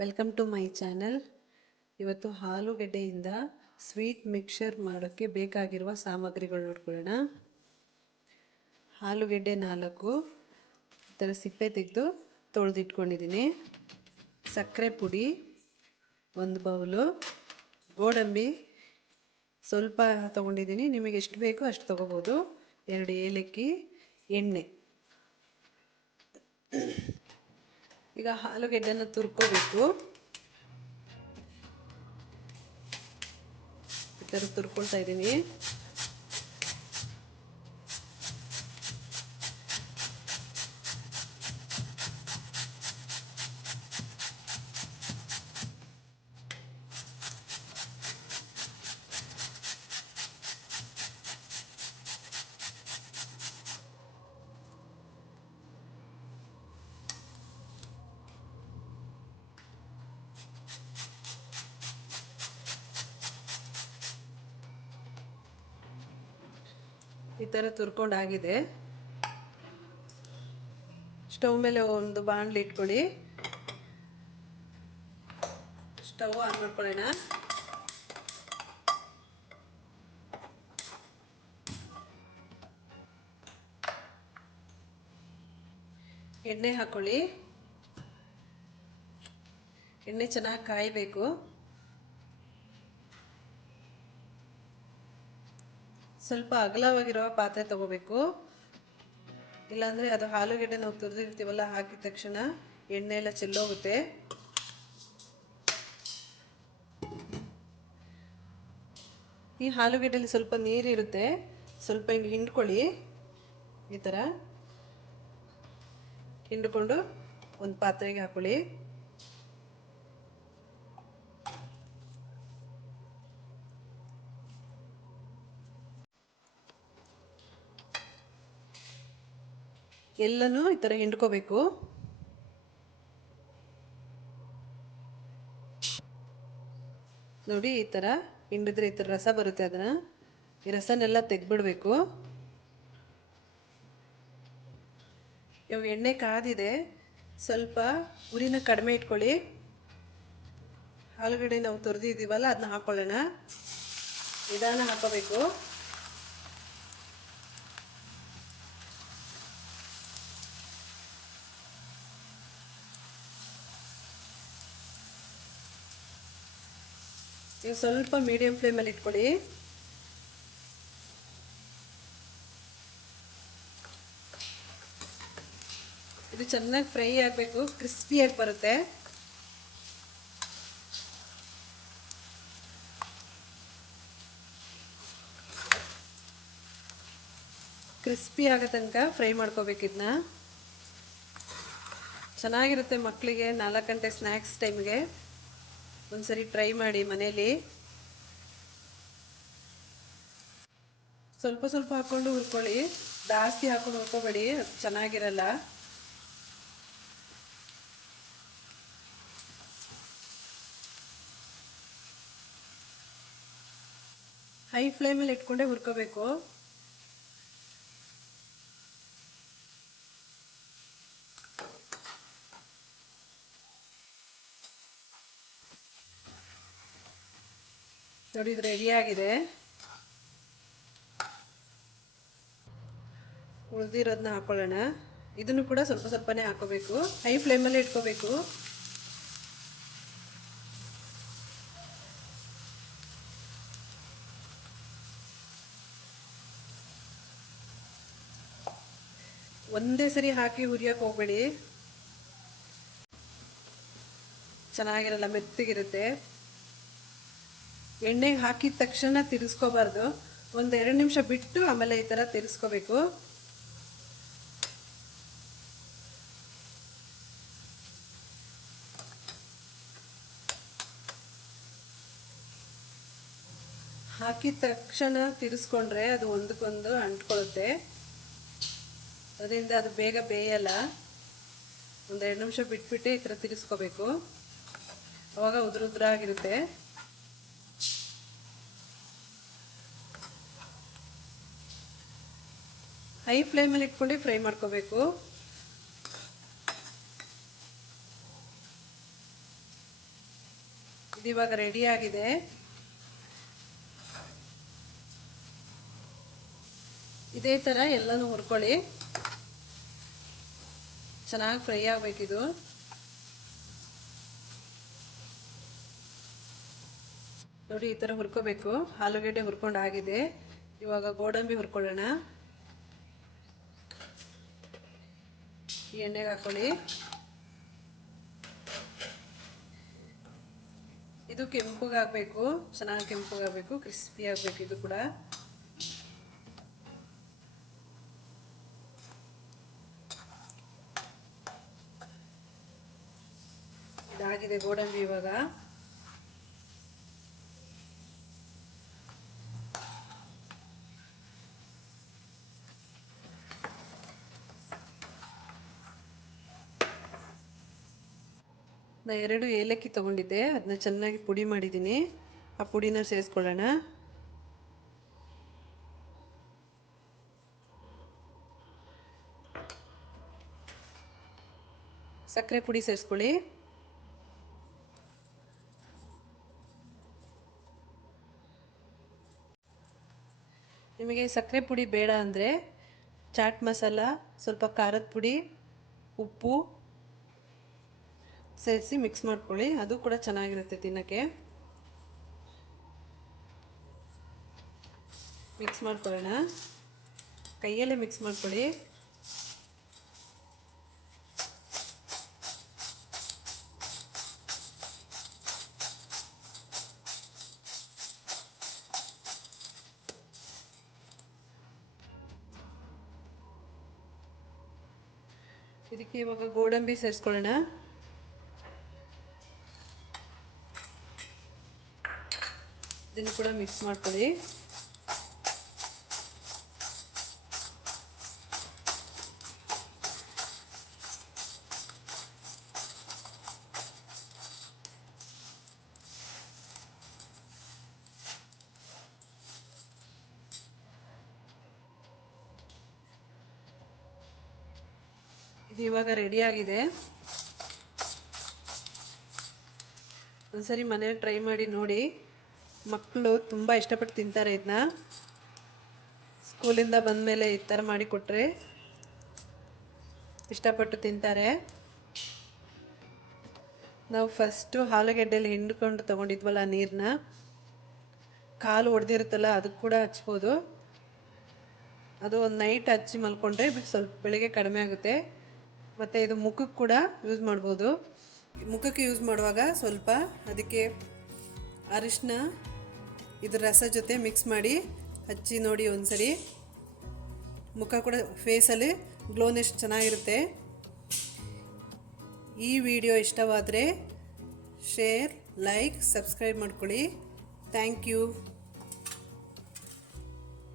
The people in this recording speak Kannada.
ವೆಲ್ಕಮ್ ಟು ಮೈ ಚಾನಲ್ ಇವತ್ತು ಆಲೂಗೆಡ್ಡೆಯಿಂದ ಸ್ವೀಟ್ ಮಿಕ್ಸರ್ ಮಾಡೋಕ್ಕೆ ಬೇಕಾಗಿರುವ ಸಾಮಗ್ರಿಗಳು ನೋಡ್ಕೊಳ್ಳೋಣ. ಆಲೂಗೆಡ್ಡೆ ನಾಲ್ಕು, ಈ ಥರ ಸಿಪ್ಪೆ ತೆಗೆದು ತೊಳೆದಿಟ್ಕೊಂಡಿದ್ದೀನಿ. ಸಕ್ಕರೆ ಪುಡಿ, ಒಂದು ಬೌಲು, ಗೋಡಂಬಿ, ಸ್ವಲ್ಪ ತೊಗೊಂಡಿದ್ದೀನಿ. ನಿಮಗೆ ಎಷ್ಟು ಬೇಕೋ ಅಷ್ಟು ತೊಗೋಬೋದು. ಎರಡು ಏಲಕ್ಕಿ, ಎಣ್ಣೆ. ಈಗ ಆಲೂಗೆಡ್ಡೆನ ತುರ್ಕೋಬೇಕು. ಈ ಥರ ತುರ್ಕೊಳ್ತಾ ಇದ್ದೀನಿ. ಈ ಥರ ತುರ್ಕೊಂಡಾಗಿದೆ. ಸ್ಟವ್ ಮೇಲೆ ಒಂದು ಬಾಣಲಿ ಇಟ್ಕೊಳ್ಳಿ. ಸ್ಟವ್ ಆನ್ ಮಾಡ್ಕೊಳ್ಳೋಣ. ಎಣ್ಣೆ ಹಾಕೊಳ್ಳಿ. ಎಣ್ಣೆ ಚೆನ್ನಾಗಿ ಕಾಯಬೇಕು. ಸ್ವಲ್ಪ ಅಗಲವಾಗಿರೋ ಪಾತ್ರೆ ತಗೋಬೇಕು. ಇಲ್ಲಾಂದರೆ ಅದು ಆಲೂಗೆಡ್ಡೆ ನಾವು ತುರಿದಿರ್ತೀವಲ್ಲ ಹಾಕಿದ ತಕ್ಷಣ ಎಣ್ಣೆ ಎಲ್ಲ ಚೆಲ್ಲೋಗುತ್ತೆ. ಈ ಆಲೂಗೆಡ್ಡೆಲಿ ಸ್ವಲ್ಪ ನೀರಿರುತ್ತೆ ಸ್ವಲ್ಪ ಹಿಂಗೆ ಹಿಂಡ್ಕೊಳ್ಳಿ. ಈ ಥರ ಹಿಂಡ್ಕೊಂಡು ಒಂದು ಪಾತ್ರೆಗೆ ಹಾಕೊಳ್ಳಿ. ಎಲ್ಲನೂ ಈ ಥರ ಹಿಂಡ್ಕೋಬೇಕು. ನೋಡಿ ಈ ಥರ ಹಿಂಡಿದ್ರೆ ಈ ಥರ ರಸ ಬರುತ್ತೆ ಅದನ್ನು. ಈ ರಸನೆಲ್ಲ ತೆಗ್ಬಿಡ್ಬೇಕು ಇವಾಗ ಎಣ್ಣೆ ಕಾದಿದೆ. ಸ್ವಲ್ಪ ಉರಿನ ಕಡಿಮೆ ಇಟ್ಕೊಳ್ಳಿ. ಆಲೂಗಡ್ಡೆ ನಾವು ತೊರೆದಿದ್ದೀವಲ್ಲ ಅದನ್ನ ಹಾಕ್ಕೊಳ್ಳೋಣ ನಿಧಾನ ಹಾಕೋಬೇಕು. ಈಗ ಸ್ವಲ್ಪ ಮೀಡಿಯಂ ಫ್ಲೇಮಲ್ಲಿ ಇಟ್ಕೊಳ್ಳಿ. ಇದು ಚೆನ್ನಾಗಿ ಫ್ರೈ ಆಗಬೇಕು ಕ್ರಿಸ್ಪಿಯಾಗಿ ಬರುತ್ತೆ. ಕ್ರಿಸ್ಪಿ ಆಗೋ ತನಕ ಫ್ರೈ ಇದನ್ನ ಚೆನ್ನಾಗಿರುತ್ತೆ ಮಕ್ಕಳಿಗೆ ನಾಲ್ಕು ಗಂಟೆ ಸ್ನ್ಯಾಕ್ಸ್ ಟೈಮ್ಗೆ ಒಂದ್ಸರಿ ಟ್ರೈ ಮಾಡಿ ಮನೇಲಿ ಸ್ವಲ್ಪ ಸ್ವಲ್ಪ ಹಾಕ್ಕೊಂಡು ಹುರ್ಕೊಳ್ಳಿ ಜಾಸ್ತಿ ಹಾಕೊಂಡು ಹುರ್ಕೋಬೇಡಿ ಚೆನ್ನಾಗಿರಲ್ಲ. ಹೈ ಫ್ಲೇಮಲ್ಲಿ ಇಟ್ಕೊಂಡೇ ಹುರ್ಕೋಬೇಕು. ನೋಡಿ ಇದು ರೆಡಿಯಾಗಿದೆ ಉಳಿದಿರೋದನ್ನ ಹಾಕೊಳ್ಳೋಣ. ಇದನ್ನು ಕೂಡ ಸ್ವಲ್ಪ ಸ್ವಲ್ಪನೇ ಹಾಕೋಬೇಕು. ಹೈ ಫ್ಲೇಮಲ್ಲಿ ಇಟ್ಕೋಬೇಕು. ಒಂದೇ ಸರಿ ಹಾಕಿ ಹುರಿಯೋಕೆ ಹೋಗ್ಬೇಡಿ. ಚೆನ್ನಾಗಿರಲ್ಲ, ಮೆತ್ತಗಿರುತ್ತೆ. ಎಣ್ಣೆಗೆ ಹಾಕಿದ ತಕ್ಷಣ ತಿರ್ಸ್ಕೋಬಾರ್ದು. ಒಂದು ಎರಡು ನಿಮಿಷ ಬಿಟ್ಟು ಆಮೇಲೆ ಈ ಥರ ತಿರ್ಸ್ಕೋಬೇಕು. ಹಾಕಿದ ತಕ್ಷಣ ತಿರ್ಸ್ಕೊಂಡ್ರೆ ಅದು ಒಂದಕ್ಕೊಂದು ಅಂಟ್ಕೊಳ್ಳುತ್ತೆ ಅದರಿಂದ ಅದು ಬೇಗ ಬೇಯಲ್ಲ. ಒಂದೆರಡು ನಿಮಿಷ ಬಿಟ್ಬಿಟ್ಟು ಈ ಥರ ತಿರ್ಸ್ಕೋಬೇಕು. ಅವಾಗ ಉದ್ರ ಹೈ ಫ್ಲೇಮಲ್ಲಿ ಇಟ್ಕೊಂಡು ಫ್ರೈ ಮಾಡ್ಕೋಬೇಕು. ಇದು ಇವಾಗ ರೆಡಿ ಆಗಿದೆ. ಇದೇ ಥರ ಎಲ್ಲನೂ ಹುರ್ಕೊಳ್ಳಿ. ಚೆನ್ನಾಗಿ ಫ್ರೈ ಆಗಬೇಕಿದು ನೋಡಿ ಈ ಥರ ಹುರ್ಕೋಬೇಕು. ಆಲೂಗಡ್ಡೆ ಹುರ್ಕೊಂಡು ಆಗಿದೆ. ಇವಾಗ ಗೋಡಂಬಿ ಹುರ್ಕೊಳ್ಳೋಣ. ಈ ಎಣ್ಣೆಗೆ ಹಾಕೊಳ್ಳಿ ಇದು ಕೆಂಪಗಾಗಬೇಕು ಚೆನ್ನಾಗಿ ಕೆಂಪಗಾಗಬೇಕು ಕ್ರಿಸ್ಪಿ ಆಗಬೇಕು ಇದು ಕೂಡ ಇದಾಗಿದೆ ಗೋಡಂಬಿ ಇವಾಗ ನಾ ಎರಡು ಏಲಕ್ಕಿ ತೊಗೊಂಡಿದ್ದೆ ಅದನ್ನ ಚೆನ್ನಾಗಿ ಪುಡಿ ಮಾಡಿದ್ದೀನಿ. ಆ ಪುಡಿನ ಸೇರಿಸ್ಕೊಳ್ಳೋಣ. ಸಕ್ಕರೆ ಪುಡಿ ಸೇರಿಸ್ಕೊಳ್ಳಿ. ನಿಮಗೆ ಸಕ್ಕರೆ ಪುಡಿ ಬೇಡ ಅಂದರೆ ಚಾಟ್ ಮಸಾಲ, ಸ್ವಲ್ಪ ಖಾರದ ಪುಡಿ, ಉಪ್ಪು ಸೇರಿಸಿ ಮಿಕ್ಸ್ ಮಾಡ್ಕೊಳ್ಳಿ. ಅದು ಕೂಡ ಚೆನ್ನಾಗಿರುತ್ತೆ ತಿನ್ನೋಕ್ಕೆ. ಮಿಕ್ಸ್ ಮಾಡ್ಕೊಳ್ಳೋಣ. ಕೈಯಲ್ಲೇ ಮಿಕ್ಸ್ ಮಾಡ್ಕೊಳ್ಳಿ. ಇದಕ್ಕೆ ಇವಾಗ ಗೋಡಂಬಿ ಸೇರಿಸ್ಕೊಳ್ಳೋಣ. ಇದನ್ನು ಕೂಡ ಮಿಕ್ಸ್ ಮಾಡ್ಕೊಳ್ಳಿ. ಇದು ಇವಾಗ ರೆಡಿ ಆಗಿದೆ. ಒಂದ್ಸರಿ ಮನೇಲಿ ಟ್ರೈ ಮಾಡಿ ನೋಡಿ. ಮಕ್ಕಳು ತುಂಬ ಇಷ್ಟಪಟ್ಟು ತಿಂತಾರೆ ಇದನ್ನ ಸ್ಕೂಲಿಂದ ಬಂದಮೇಲೆ ಈ ಥರ ಮಾಡಿ ಕೊಟ್ಟರೆ ಇಷ್ಟಪಟ್ಟು ತಿಂತಾರೆ. ನಾವು ಫಸ್ಟು ಆಲೂಗೆಡ್ಡೆಲಿ ಹಿಂಡ್ಕೊಂಡು ತೊಗೊಂಡಿದ್ವಲ್ಲ ನೀರನ್ನ ಕಾಲು ಒಡೆದಿರುತ್ತಲ್ಲ ಅದಕ್ಕೆ ಕೂಡ ಹಚ್ಬೋದು. ಅದು ಒಂದು ನೈಟ್ ಹಚ್ಚಿ ಮಲ್ಕೊಂಡ್ರೆ ಸ್ವಲ್ಪ ಬೆಳಿಗ್ಗೆ ಕಡಿಮೆ ಆಗುತ್ತೆ. ಮತ್ತು ಇದು ಮುಖಕ್ಕೆ ಕೂಡ ಯೂಸ್ ಮಾಡ್ಬೋದು. ಮುಖಕ್ಕೆ ಯೂಸ್ ಮಾಡುವಾಗ ಸ್ವಲ್ಪ ಅದಕ್ಕೆ ಅರಿಶಿನ ಇದ್ರ ರಸ ಜೊತೆ ಮಿಕ್ಸ್ ಮಾಡಿ ಹಚ್ಚಿ ನೋಡಿ ಒಂದ್ಸರಿ. ಮುಖ ಕೂಡ ಫೇಸಲ್ಲಿ ಗ್ಲೋನೆಸ್ ಚೆನ್ನಾಗಿರುತ್ತೆ. ಈ ವಿಡಿಯೋ ಇಷ್ಟವಾದರೆ ಶೇರ್ ಲೈಕ್ ಸಬ್ಸ್ಕ್ರೈಬ್ ಮಾಡ್ಕೊಳ್ಳಿ. Thank you